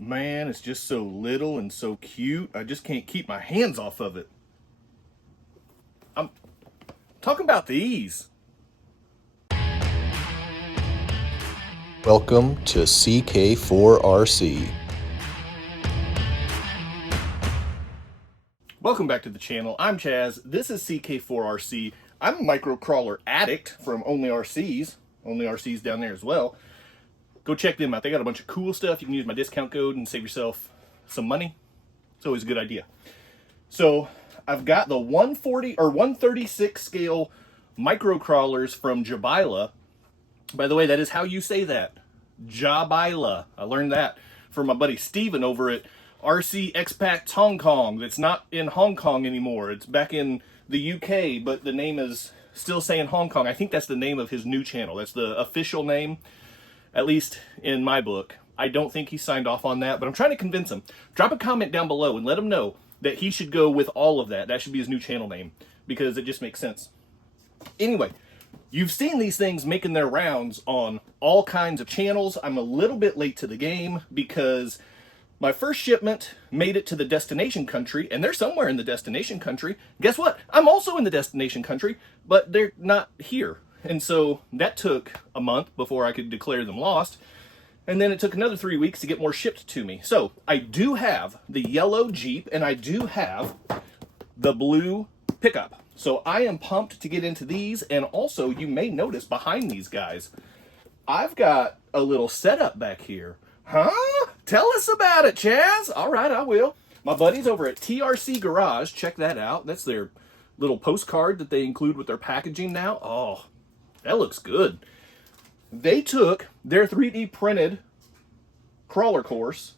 Man, it's just so little and so cute. I just can't keep my hands off of it. I'm talking about these. Welcome to CK4RC. Welcome back to the channel. I'm Chaz. This is CK4RC. I'm a microcrawler addict from Only RCs. Only RCs down there as well. Go check them out. They got a bunch of cool stuff. You can use my discount code and save yourself some money. It's always a good idea. So I've got the 140 or 136 scale microcrawlers from Jiabaile. By the way, that is how you say that. Jiabaile. I learned that from my buddy Steven over at RC Expat Hong Kong. That's not in Hong Kong anymore. It's back in the UK, but the name is still saying Hong Kong. I think that's the name of his new channel. That's the official name, at least in my book. I don't think he signed off on that, but I'm trying to convince him. Drop a comment down below and let him know that he should go with all of that. That should be his new channel name, because it just makes sense. Anyway, you've seen these things making their rounds on all kinds of channels. I'm a little bit late to the game because my first shipment made it to the destination country, and they're somewhere in the destination country. Guess what? I'm also in the destination country, but they're not here. And so that took a month before I could declare them lost. And then it took another 3 weeks to get more shipped to me. So I do have the yellow Jeep, and I do have the blue pickup. So I am pumped to get into these. And also, you may notice behind these guys, I've got a little setup back here. Huh? Tell us about it, Chaz. All right, I will. My buddies over at TRC Garage, check that out. That's their little postcard that they include with their packaging now. Oh, that looks good. They took their 3D printed crawler course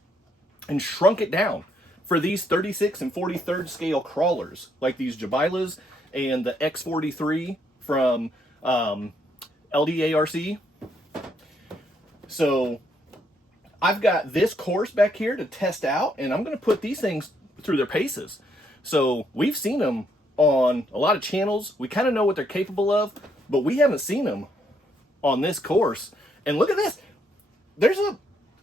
and shrunk it down for these 36 and 43rd scale crawlers, like these Jiabailes and the X43 from LDARC. So I've got this course back here to test out, and I'm going to put these things through their paces. So we've seen them on a lot of channels. We kind of know what they're capable of, but we haven't seen them on this course. And look at this. There's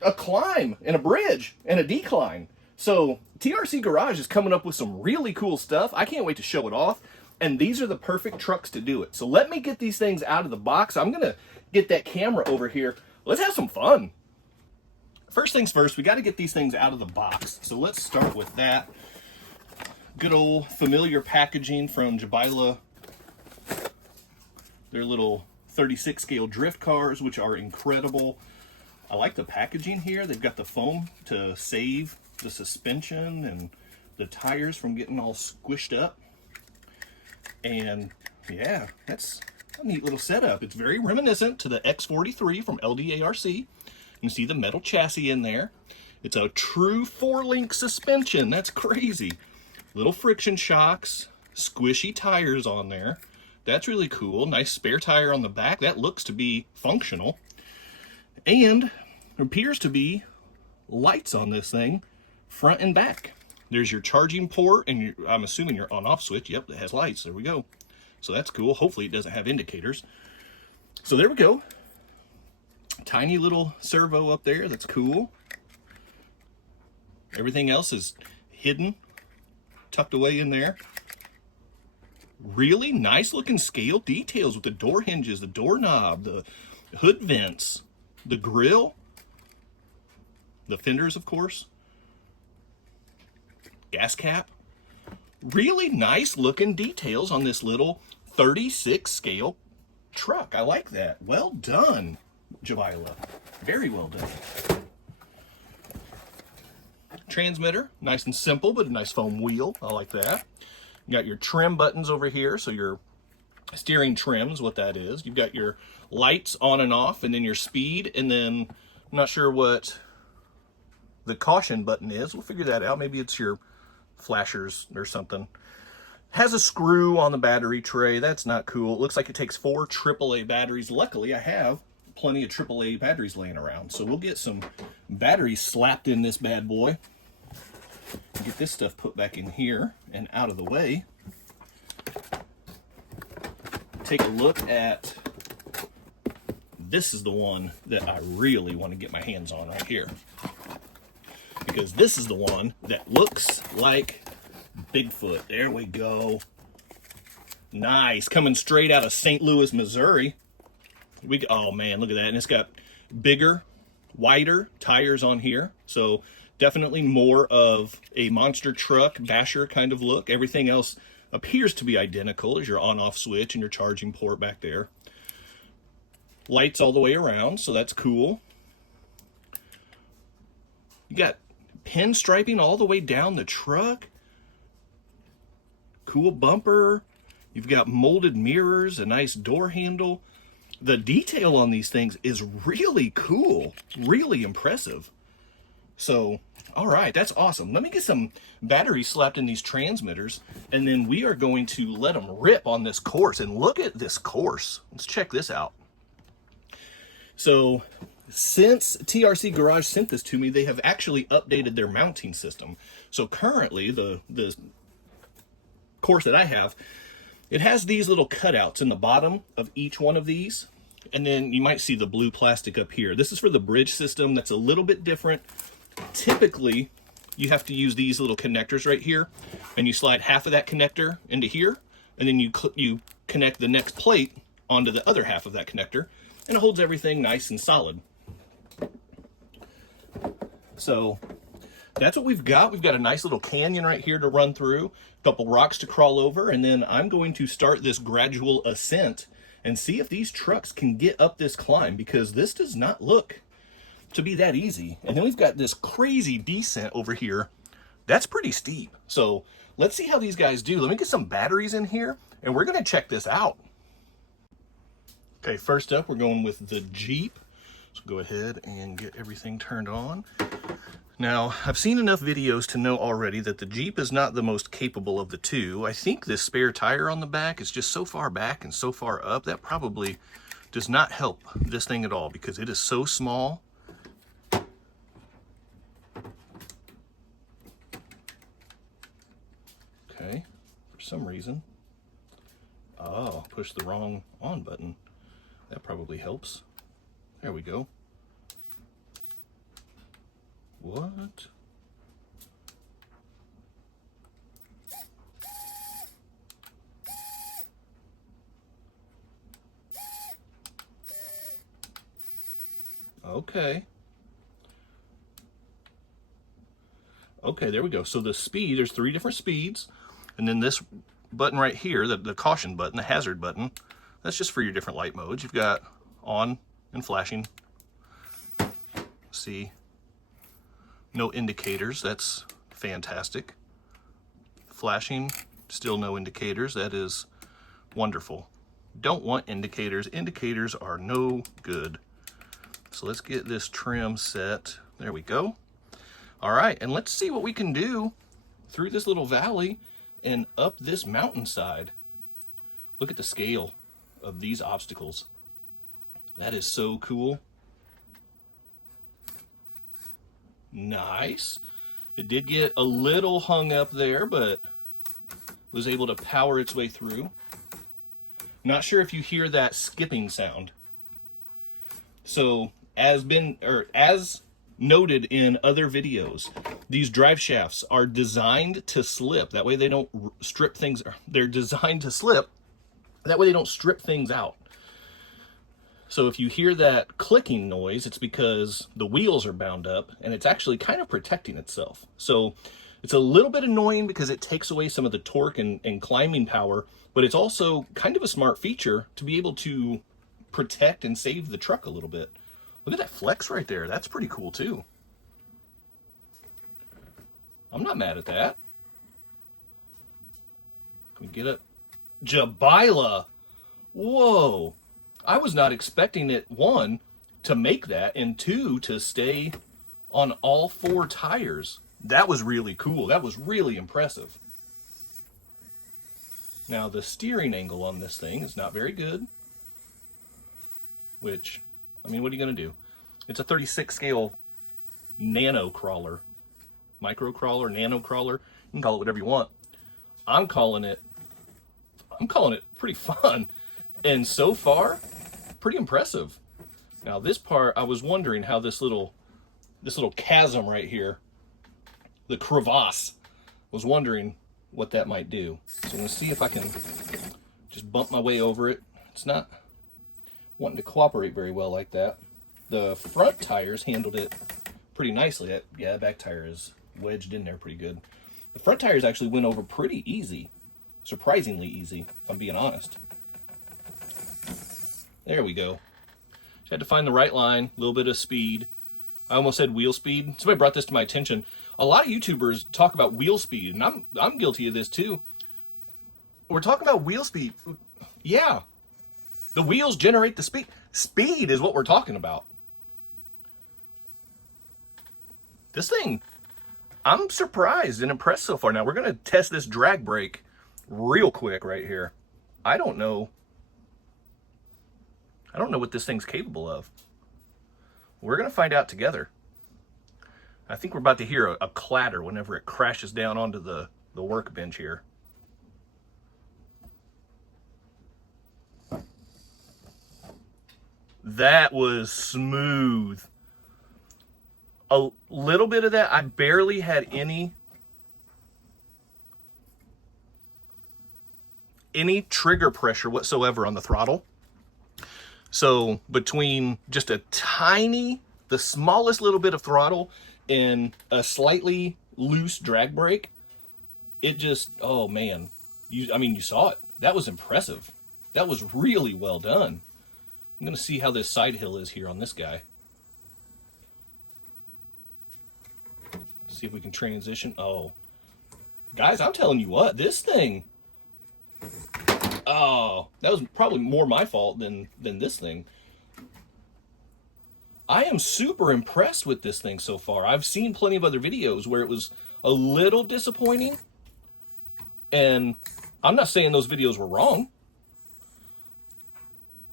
a climb and a bridge and a decline. So TRC Garage is coming up with some really cool stuff. I can't wait to show it off. And these are the perfect trucks to do it. So let me get these things out of the box. I'm going to get that camera over here. Let's have some fun. First things first, we got to get these things out of the box. So let's start with that. Good old familiar packaging from Jiabaile. Their little 36 scale drift cars, which are incredible. I like the packaging here. They've got the foam to save the suspension and the tires from getting all squished up. And yeah, that's a neat little setup. It's very reminiscent to the X43 from LDARC. You can see the metal chassis in there. It's a true 4-link suspension. That's crazy. Little friction shocks, squishy tires on there. That's really cool. Nice spare tire on the back. That looks to be functional. And there appears to be lights on this thing, front and back. There's your charging port, and I'm assuming your on-off switch. Yep, it has lights. There we go. So that's cool. Hopefully it doesn't have indicators. So there we go. Tiny little servo up there. That's cool. Everything else is hidden, tucked away in there. Really nice looking scale details with the door hinges, the doorknob, the hood vents, the grill, the fenders, of course, gas cap. Really nice looking details on this little 36 scale truck. I like that. Well done, Jiabaile. Very well done. Transmitter, nice and simple, but a nice foam wheel. I like that. You got your trim buttons over here, so your steering trim is what that is. You've got your lights on and off, and then your speed, and then I'm not sure what the caution button is. We'll figure that out. Maybe it's your flashers or something. Has a screw on the battery tray. That's not cool. It looks like it takes 4 AAA batteries. Luckily, I have plenty of AAA batteries laying around, so we'll get some batteries slapped in this bad boy. Get this stuff put back in here and out of the way. Take a look at, this is the one that I really want to get my hands on right here. because this is the one that looks like Bigfoot. There we go. Nice. Coming straight out of St. Louis, Missouri. Oh man, look at that. And it's got bigger, wider tires on here. So definitely more of a monster truck basher kind of look. Everything else appears to be identical. There's your on-off switch and your charging port back there. Lights all the way around, so that's cool. You got pinstriping all the way down the truck. Cool bumper. You've got molded mirrors, a nice door handle. The detail on these things is really cool, really impressive. So, all right, that's awesome. Let me get some batteries slapped in these transmitters, and then we are going to let them rip on this course. And look at this course. Let's check this out. So, since TRC Garage sent this to me, they have actually updated their mounting system. So currently, the course that I have, it has these little cutouts in the bottom of each one of these. And then you might see the blue plastic up here. This is for the bridge system. That's a little bit different. Typically, you have to use these little connectors right here. And you slide half of that connector into here. And then you connect the next plate onto the other half of that connector. And it holds everything nice and solid. So that's what we've got. We've got a nice little canyon right here to run through, a couple rocks to crawl over, and then I'm going to start this gradual ascent and see if these trucks can get up this climb, because this does not look to be that easy. And then we've got this crazy descent over here. That's pretty steep. So let's see how these guys do. Let me get some batteries in here, and we're going to check this out. Okay, first up, we're going with the Jeep. So go ahead and get everything turned on. Now, I've seen enough videos to know already that the Jeep is not the most capable of the two. I think this spare tire on the back is just so far back and so far up, that probably does not help this thing at all, because it is so small. Okay, for some reason. Oh, push the wrong on button. That probably helps. There we go. What? Okay. Okay, there we go. So the speed, there's 3 different speeds. And then this button right here, the caution button, the hazard button, that's just for your different light modes. You've got on and flashing. See, no indicators. That's fantastic. Flashing, still no indicators. That is wonderful. Don't want indicators. Indicators are no good. So let's get this trim set. There we go. All right, and let's see what we can do through this little valley and up this mountainside. Look at the scale of these obstacles. That is so cool. Nice. It did get a little hung up there, but was able to power its way through. Not sure if you hear that skipping sound. So, as noted in other videos, these drive shafts are designed to slip. That way they don't strip things. They're designed to slip. That way they don't strip things out. So if you hear that clicking noise, it's because the wheels are bound up and it's actually kind of protecting itself. So it's a little bit annoying because it takes away some of the torque and climbing power, but it's also kind of a smart feature to be able to protect and save the truck a little bit. Look at that flex right there. That's pretty cool too. I'm not mad at that. Can we get it? Jiabaile. Whoa. I was not expecting it, 1, to make that, and 2, to stay on all 4 tires. That was really cool. That was really impressive. Now, the steering angle on this thing is not very good, which, I mean, what are you going to do? It's a 36 scale nano crawler. Micro crawler, nano crawler. You can call it whatever you want. I'm calling it pretty fun. And so far, pretty impressive. Now this part, I was wondering how this little chasm right here the crevasse. Was wondering what that might do. So I'm going to see if I can just bump my way over it. It's not wanting to cooperate very well like that. The front tires handled it pretty nicely. Yeah, the back tire is wedged in there pretty good. The front tires actually went over pretty easy. Surprisingly easy, if I'm being honest. There we go. Just had to find the right line, a little bit of speed. I almost said wheel speed. Somebody brought this to my attention. A lot of YouTubers talk about wheel speed, and I'm guilty of this too. We're talking about wheel speed. Yeah. The wheels generate the speed. Speed is what we're talking about. This thing, I'm surprised and impressed so far. Now, we're going to test this drag brake real quick right here. I don't know what this thing's capable of. We're going to find out together. I think we're about to hear a clatter whenever it crashes down onto the workbench here. That was smooth. A little bit of that, I barely had any trigger pressure whatsoever on the throttle. So between just a tiny, the smallest little bit of throttle and a slightly loose drag brake, it just, oh man, you saw it. That was impressive. That was really well done. I'm going to see how this side hill is here on this guy. See if we can transition. Oh, guys, I'm telling you what, this thing, oh, that was probably more my fault than this thing. I am super impressed with this thing so far. I've seen plenty of other videos where it was a little disappointing, and I'm not saying those videos were wrong.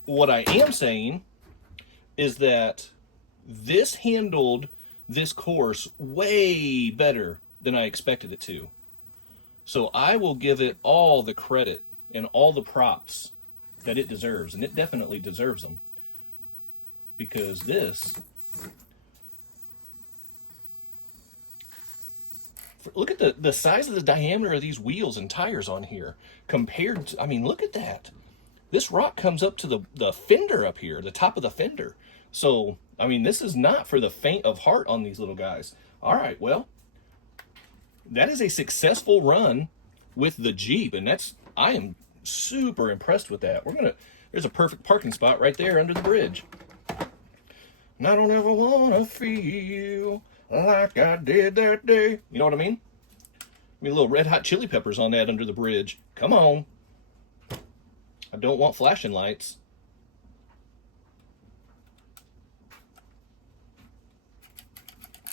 What I am saying is that this handled this course way better than I expected it to. So I will give it all the credit and all the props that it deserves, and it definitely deserves them. Because this, look at the size of the diameter of these wheels and tires on here compared to, look at that. This rock comes up to the fender up here, the top of the fender. So, this is not for the faint of heart on these little guys. All right, well, that is a successful run with the Jeep, and I am super impressed with that. There's a perfect parking spot right there under the bridge. And I don't ever want to feel like I did that day. You know what I mean? A little red hot chili peppers on that under the bridge. Come on. I don't want flashing lights.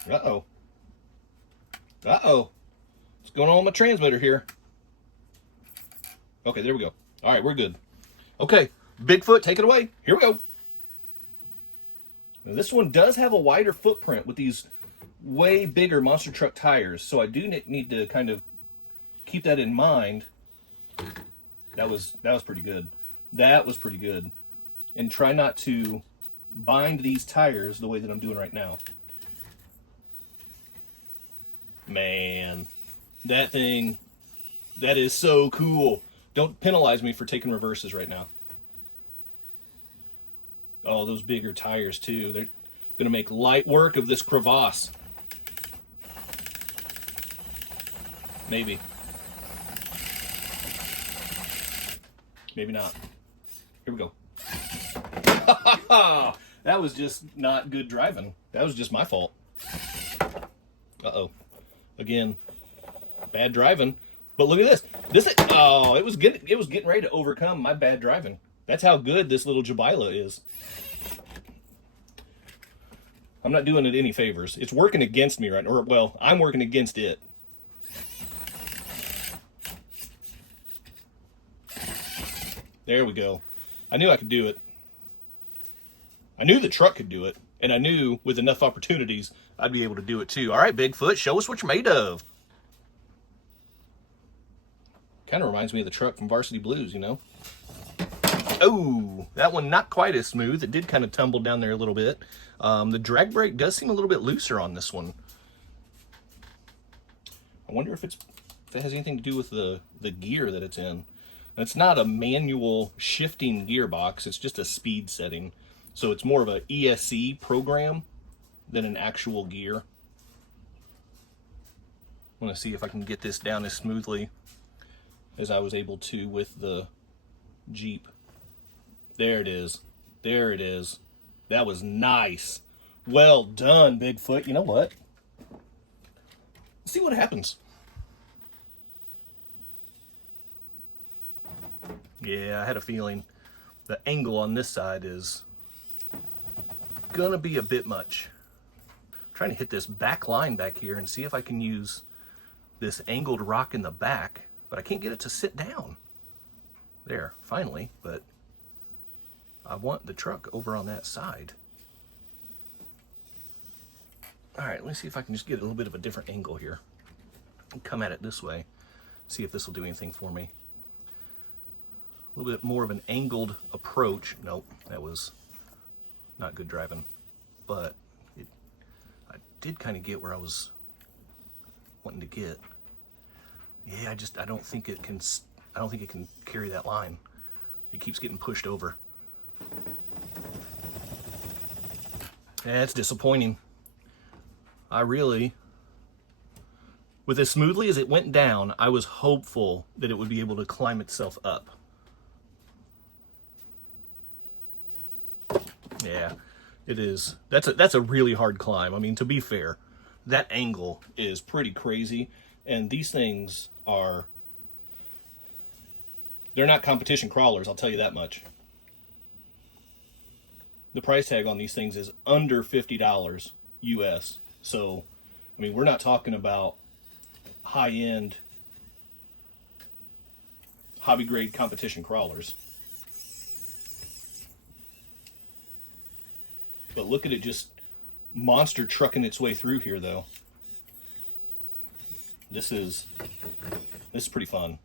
Uh-oh. Uh-oh. What's going on with my transmitter here? Okay, there we go. All right, we're good. Okay, Bigfoot, take it away. Here we go. Now, this one does have a wider footprint with these way bigger monster truck tires, so I do need to kind of keep that in mind. That was pretty good. That was pretty good. And try not to bind these tires the way that I'm doing right now. Man, that thing, that is so cool. Don't penalize me for taking reverses right now. Oh, those bigger tires too. They're going to make light work of this crevasse. Maybe. Maybe not. Here we go. That was just not good driving. That was just my fault. Uh-oh. Again, bad driving. But look at this. It was getting ready to overcome my bad driving. That's how good this little Jiabaile is. I'm not doing it any favors. It's working against me right now. Or, well, I'm working against it. There we go. I knew I could do it. I knew the truck could do it. And I knew with enough opportunities, I'd be able to do it too. All right, Bigfoot, show us what you're made of. Kind of reminds me of the truck from Varsity Blues, you know? Oh, that one not quite as smooth. It did kind of tumble down there a little bit. The drag brake does seem a little bit looser on this one. I wonder if it has anything to do with the gear that it's in. It's not a manual shifting gearbox, it's just a speed setting. So it's more of a ESC program than an actual gear. I want to see if I can get this down as smoothly as I was able to with the Jeep. There it is. There it is. That was nice. Well done, Bigfoot. You know what? Let's see what happens. Yeah, I had a feeling the angle on this side is gonna be a bit much. I'm trying to hit this back line back here and see if I can use this angled rock in the back, but I can't get it to sit down. There, finally, but I want the truck over on that side. All right, let me see if I can just get a little bit of a different angle here. Come at it this way, see if this will do anything for me. A little bit more of an angled approach. Nope, that was not good driving, but I did kind of get where I was wanting to get. Yeah, I don't think it can carry that line. It keeps getting pushed over. That's disappointing. With as smoothly as it went down, I was hopeful that it would be able to climb itself up. Yeah, it is. That's a really hard climb. I mean, to be fair, that angle is pretty crazy, and these things they're not competition crawlers, I'll tell you that much. The price tag on these things is under $50 US. So, I mean, we're not talking about high-end hobby grade competition crawlers. But look at it just monster trucking its way through here, though. This is pretty fun.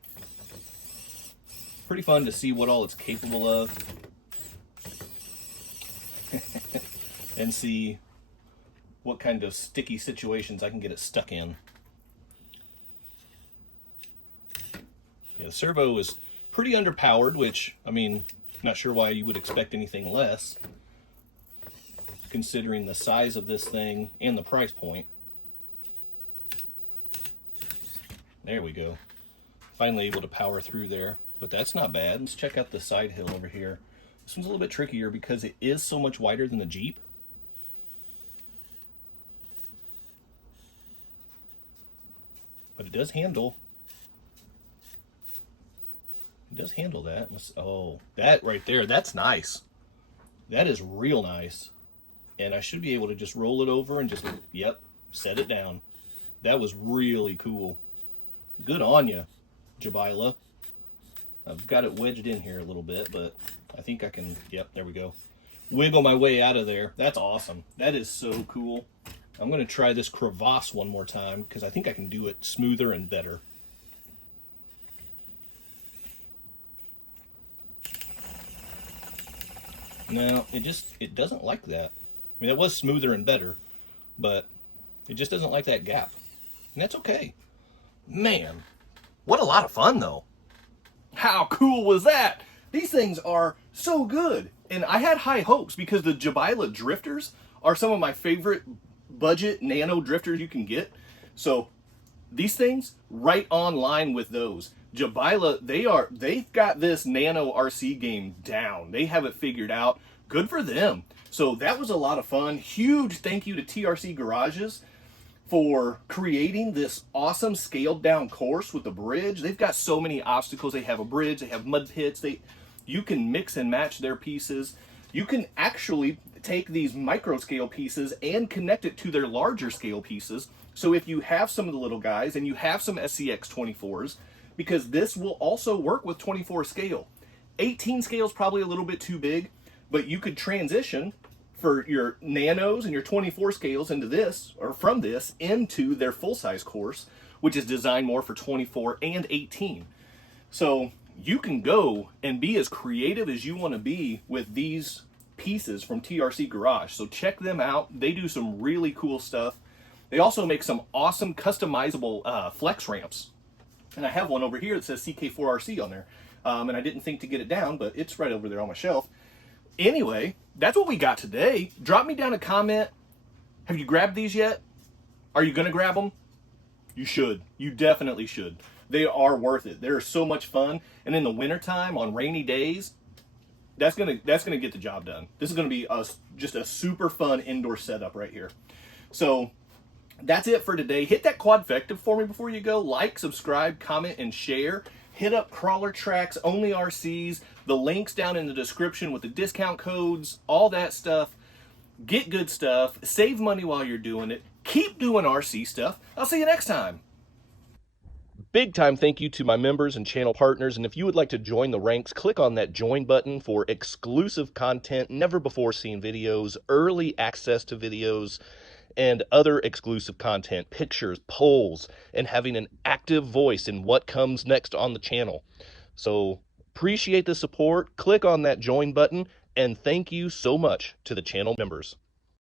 Pretty fun to see what all it's capable of. And see what kind of sticky situations I can get it stuck in. Yeah, the servo is pretty underpowered, which, I mean, not sure why you would expect anything less, considering the size of this thing and the price point. There we go. Finally able to power through there, but that's not bad. Let's check out the side hill over here. This one's a little bit trickier because it is so much wider than the Jeep. But it does handle. It does handle that. Oh, that right there, that's nice. That is real nice. And I should be able to just roll it over and just, yep, set it down. That was really cool. Good on you, Jiabaile. I've got it wedged in here a little bit, but I think I can, yep, there we go. Wiggle my way out of there. That's awesome. That is so cool. I'm going to try this crevasse one more time because I think I can do it smoother and better. No, it doesn't like that. I mean, it was smoother and better, but it just doesn't like that gap. And that's okay. Man, what a lot of fun, though. How cool was that? These things are so good. And I had high hopes because the Jiabaile drifters are some of my favorite budget nano drifters you can get. So these things, right on line with those. Jiabaile, they've got this nano RC game down. They have it figured out. Good for them. So that was a lot of fun. Huge thank you to TRC Garages for creating this awesome scaled down course with the bridge. They've got so many obstacles. They have a bridge, they have mud pits, you can mix and match their pieces. You can actually take these micro scale pieces and connect it to their larger scale pieces. So if you have some of the little guys and you have some SCX 24s, because this will also work with 24 scale. 18 scale is probably a little bit too big, but you could transition for your nanos and your 24 scales into this, or from this, into their full-size course, which is designed more for 24 and 18. So you can go and be as creative as you want to be with these pieces from TRC Garage. So check them out. They do some really cool stuff. They also make some awesome customizable flex ramps. And I have one over here that says CK4RC on there. And I didn't think to get it down, but it's right over there on my shelf. Anyway, that's what we got today. Drop me down a comment. Have you grabbed these yet? Are you going to grab them? You should. You definitely should. They are worth it. They're so much fun. And in the wintertime, on rainy days, that's gonna get the job done. This is gonna be just a super fun indoor setup right here. So that's it for today. Hit that quadfecta for me before you go. Like, subscribe, comment, and share. Hit up Crawler Tracks, Only RCs, the links down in the description with the discount codes, all that stuff. Get good stuff. Save money while you're doing it. Keep doing RC stuff. I'll see you next time. Big time thank you to my members and channel partners, and if you would like to join the ranks, click on that join button for exclusive content, never before seen videos, early access to videos, and other exclusive content, pictures, polls, and having an active voice in what comes next on the channel. So appreciate the support. Click on that join button, and thank you so much to the channel members.